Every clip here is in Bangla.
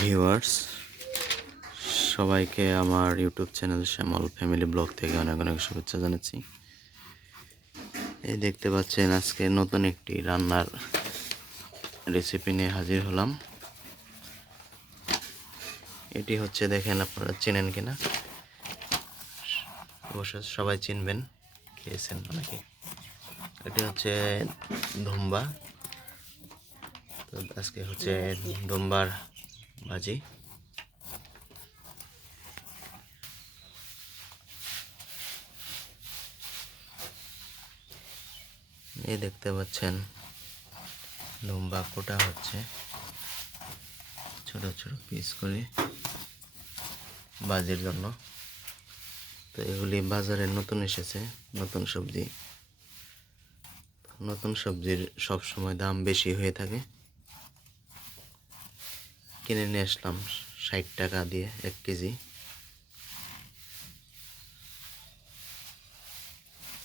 ভিউয়ার্স, সবাইকে আমার YouTube channel Shyamal family blog থেকে অনেক অনেক শুভেচ্ছা জানাচ্ছি। এই দেখতে পাচ্ছেন আজকে নতুন একটি রান্নার রেসিপি নিয়ে হাজির হলাম। এটি হচ্ছে দেখেন আপনারা চেনেন কিনা? অবশ্য সবাই চিনবেন, খেয়েছেন অনেকে। এটি হচ্ছে ধুম্বা। তো আজকে হচ্ছে ডোম্বার ভাজি এই দেখতে পাচ্ছেন ডোম্বা কোটা হচ্ছে। ছোট ছোট পিস করে বাজির জন্য। তো এগুলি বাজারে নতুন এসেছে, নতুন সবজি। নতুন সবজির সব সময় দাম বেশি হয়ে থাকে। কিনে নিয়ে আসলাম ষাট টাকা দিয়ে এক কেজি।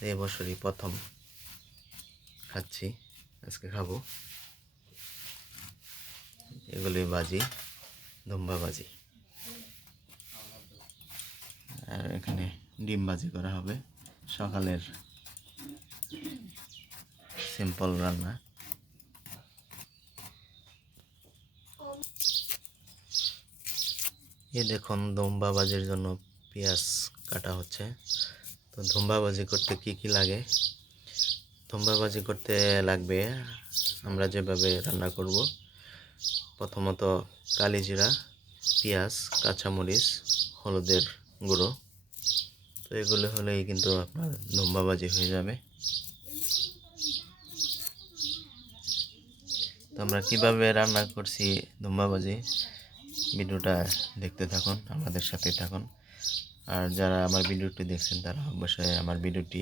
এই বছরই প্রথম খাচ্ছি, আজকে খাব। এগুলি বাজি দুম্বা বাজি। আর এখানে ডিম বাজি করা হবে, সকালের সিম্পল রান্না। এই দেখুন দম্বা বাজির জন্য পেঁয়াজ কাটা হচ্ছে। তো ধুম্বা বাজি করতে কি কি লাগে? ধুম্বা বাজি করতে লাগবে, আমরা যেভাবে রান্না করব, প্রথমত কালিজিরা, পেঁয়াজ, কাঁচামরিচ, হলুদের গুঁড়ো। তো এগুলো হলেই কিন্তু আপনার ধুম্বা বাজি হয়ে যাবে। তো আমরা কীভাবে রান্না করছি ধুম্বা বাজি ভিডিওটা দেখতে থাকুন, আমাদের সাথে থাকুন। আর যারা আমার ভিডিওটি দেখছেন, তারা অবশ্যই আমার ভিডিওটি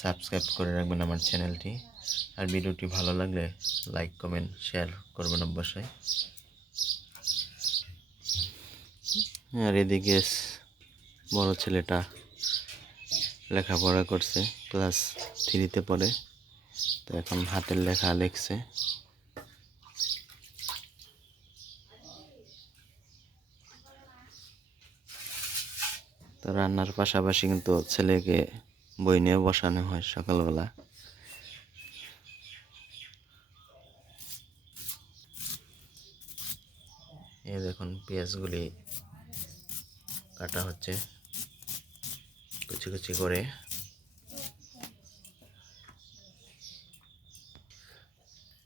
সাবস্ক্রাইব করে রাখবেন আমার চ্যানেলটি। আর ভিডিওটি ভালো লাগলে লাইক, কমেন্ট, শেয়ার করবেন অবশ্যই। আর এদিকে বড় ছেলেটা লেখাপড়া করছে, ক্লাস থ্রিতে পড়ে। তো এখন হাতের লেখা লিখছে। তো রান্নার পাশাপাশি কিন্তু ছেলেকে বই নিয়ে বসানো হয় সকালবেলা। এই দেখুন, পেঁয়াজগুলি কাটা হচ্ছে কুচি কুচি করে।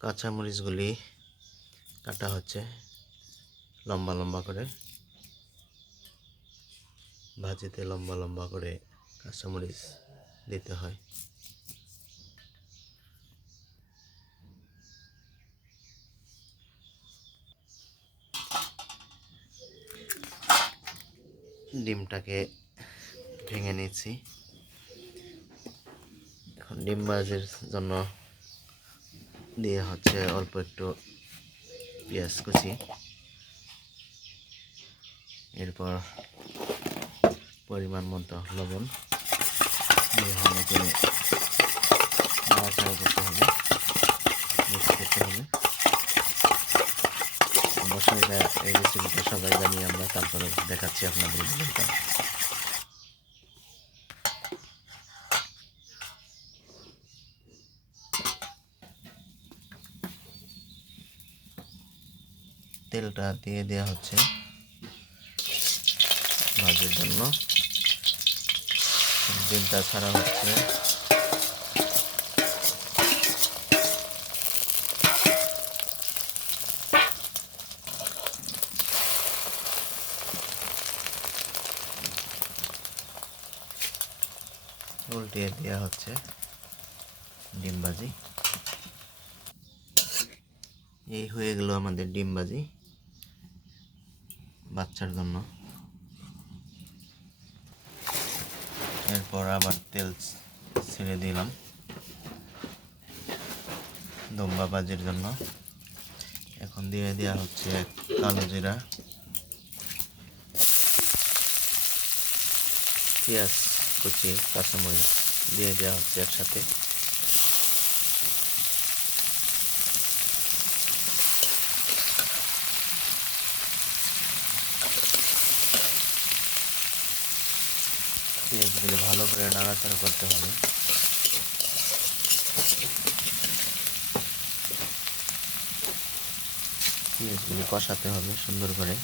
কাঁচামরিচগুলি কাটা হচ্ছে লম্বা লম্বা করে। ভাজিতে লম্বা লম্বা করে কাঁচামরিচ দিতে হয়। ডিমটাকে ভেঙে নিচ্ছি। এখন ডিম ভাজির জন্য দিয়ে হচ্ছে অল্প একটু পেঁয়াজ কুচি। এরপর পরিমাণ মতো লবণ ভালো করে করতে হবে। করতে হবে। অবশ্যই এই রেসিপিটা সবাই জানি আমরা, তারপরে দেখাচ্ছি আপনাদের তেলটা দিয়ে দেওয়া হচ্ছে। ভাজির জন্য। ডিমটা ছাড়া হচ্ছে। উল্টিয়ে দেওয়া হচ্ছে ডিম ভাজি। এই হয়ে গেল আমাদের ডিম ভাজি বাচ্চার জন্য। এরপর আবার তেল ছেড়ে দিলাম। দম্বা বাজির জন্য। এখন দিয়ে দেওয়া হচ্ছে কালো জিরা। পেঁয়াজ কুচি, কাঁচামরিচ দিয়ে দেওয়া হচ্ছে একসাথে। পেঁয়াজগুলি ভালো করে নাড়াচাড়া করতে হবে। পেঁয়াজগুলি কষাতে হবে সুন্দর করে।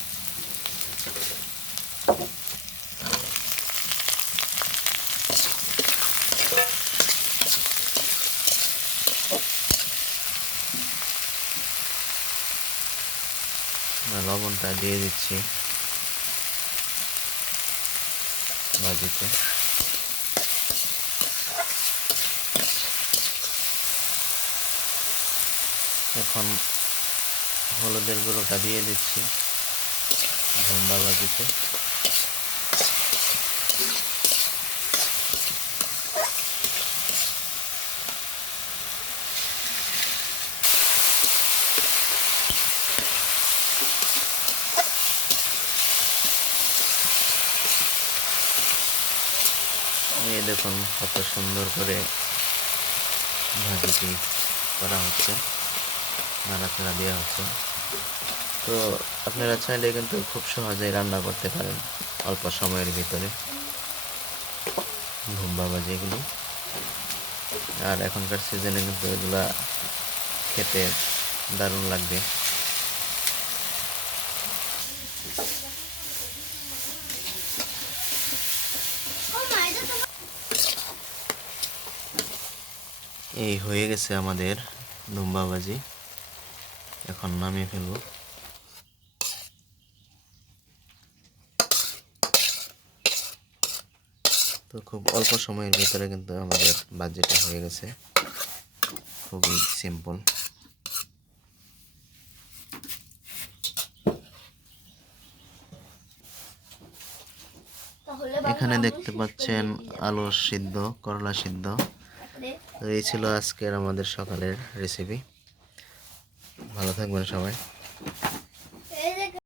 লবণটা দিয়ে দিচ্ছি। ভাজিতে এখন হলুদের গুঁড়োটা দিয়ে দিচ্ছি। ভুম্বা ভাজিতে এই দেখুন কত সুন্দর করে ভাজিটি করা হচ্ছে, নাড়াচাড়া দেওয়া হচ্ছে। তো আপনারা চাইলে কিন্তু খুব সহজেই রান্না করতে পারেন অল্প সময়ের ভিতরে। ভুম্বা ভাজি এগুলি। আর এখনকার সিজনে কিন্তু এগুলা খেতে দারুণ লাগবে। এই হয়ে গেছে আমাদের দুম্বা ভাজি এখন নামিয়ে ফেলব। তো খুব অল্প সময়ের ভিতরে কিন্তু আমাদের বাজেটটা হয়ে গেছে। খুবই সিম্পল এখানে দেখতে পাচ্ছেন আলু সিদ্ধ করলা সিদ্ধ। তো এই ছিল আজকের আমাদের সকালের রেসিপি ভালো থাকবেন সবাই।